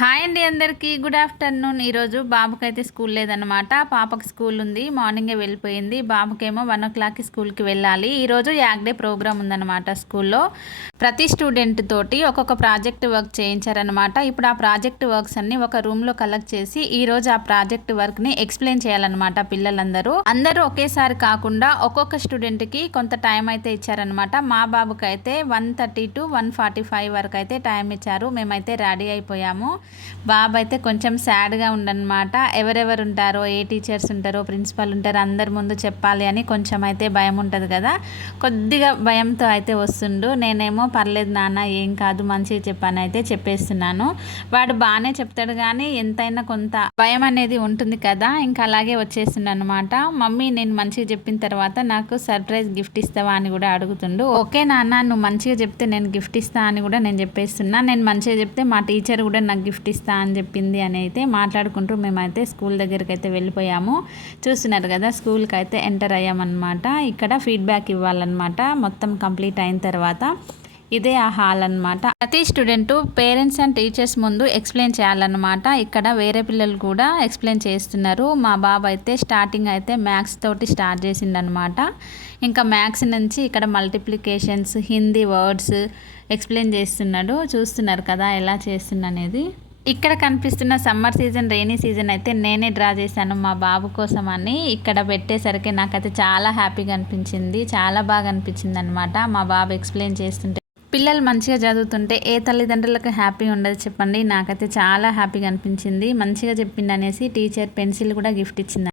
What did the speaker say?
Hi అండి అందరికీ good afternoon. ఈరోజు బాబుకైతే స్కూల్ లేదనమాట. పాపకి స్కూల్ ఉంది, మార్నింగే వెళ్ళిపోయింది. బాబుకేమో 1:00కి స్కూల్కి వెళ్ళాలి. ఈరోజు యాగ్ డే ప్రోగ్రామ్ ఉందన్నమాట స్కూల్లో. ప్రతి స్టూడెంట్ తోటి ఒక్కొక్క ప్రాజెక్ట్ వర్క్ చేయించారనమాట. ఇప్పుడు ఆ ప్రాజెక్ట్ వర్క్స్ అన్ని ఒక రూమ్లో కలెక్ట్ చేసి ఈరోజు ఆ ప్రాజెక్ట్ వర్క్ని ఎక్స్ప్లెయిన్ చేయాలన్నమాట. అందరూ ఒకేసారి కాకుండా ఒక్కొక్క స్టూడెంట్కి కొంత టైం అయితే ఇచ్చారనమాట. మా బాబుకి అయితే 1:30 to 1:45 వరకు అయితే టైం ఇచ్చారు. మేమైతే రెడీ అయిపోయాము. బాబు అయితే కొంచెం సాడ్గా ఉండనమాట. ఎవరెవరు ఉంటారో, ఏ టీచర్స్ ఉంటారో, ప్రిన్సిపల్ ఉంటారో అందరి ముందు చెప్పాలి అని కొంచెం అయితే భయం ఉంటుంది కదా. కొద్దిగా భయంతో అయితే వస్తుండు. నేనేమో పర్లేదు నాన్న, ఏం కాదు, మంచిగా చెప్పాను అయితే చెప్పేస్తున్నాను. వాడు బాగానే చెప్తాడు కానీ ఎంతైనా కొంత భయం అనేది ఉంటుంది కదా. ఇంకా అలాగే వచ్చేస్తుండ అనమాట. మమ్మీ నేను మంచిగా చెప్పిన తర్వాత నాకు సర్ప్రైజ్ గిఫ్ట్ ఇస్తావా అని కూడా అడుగుతుండు. ఓకే నాన్న, నువ్వు మంచిగా చెప్తే నేను గిఫ్ట్ ఇస్తా అని కూడా నేను చెప్పేస్తున్నా. నేను మంచిగా చెప్తే మా టీచర్ కూడా నాకు గిఫ్ట్ ఇస్తా అని చెప్పింది అని అయితే మాట్లాడుకుంటూ మేమైతే స్కూల్ దగ్గరికి అయితే వెళ్ళిపోయాము. చూస్తున్నారు కదా, స్కూల్కి అయితే ఎంటర్ అయ్యామన్నమాట. ఇక్కడ ఫీడ్బ్యాక్ ఇవ్వాలన్నమాట. మొత్తం కంప్లీట్ అయిన తర్వాత ఇదే ఆ హాల్ అనమాట. ప్రతి స్టూడెంట్ పేరెంట్స్ అండ్ టీచర్స్ ముందు ఎక్స్ప్లెయిన్ చేయాలన్నమాట. ఇక్కడ వేరే పిల్లలు కూడా ఎక్స్ప్లెయిన్ చేస్తున్నారు. మా బాబు అయితే స్టార్టింగ్ అయితే మ్యాథ్స్ తోటి స్టార్ట్ చేసిండనమాట. ఇంకా మ్యాథ్స్ నుంచి ఇక్కడ మల్టిప్లికేషన్స్, హిందీ వర్డ్స్ ఎక్స్ప్లెయిన్ చేస్తున్నాడు. చూస్తున్నారు కదా ఎలా చేస్తున్నా అనేది. ఇక్కడ కనిపిస్తున్న సమ్మర్ సీజన్, రెయినీ సీజన్ అయితే నేనే డ్రా చేశాను మా బాబు కోసం అని. ఇక్కడ పెట్టేసరికి నాకైతే చాలా హ్యాపీగా అనిపించింది, చాలా బాగా అనిపించింది అనమాట. మా బాబు ఎక్స్ప్లెయిన్ చేస్తుంటే పిల్లలు మంచిగా చదువుతుంటే ఏ తల్లిదండ్రులకు హ్యాపీ ఉండదు చెప్పండి. నాకైతే చాలా హ్యాపీగా అనిపించింది. మంచిగా చెప్పింది అనేసి టీచర్ పెన్సిల్ కూడా గిఫ్ట్ ఇచ్చింది.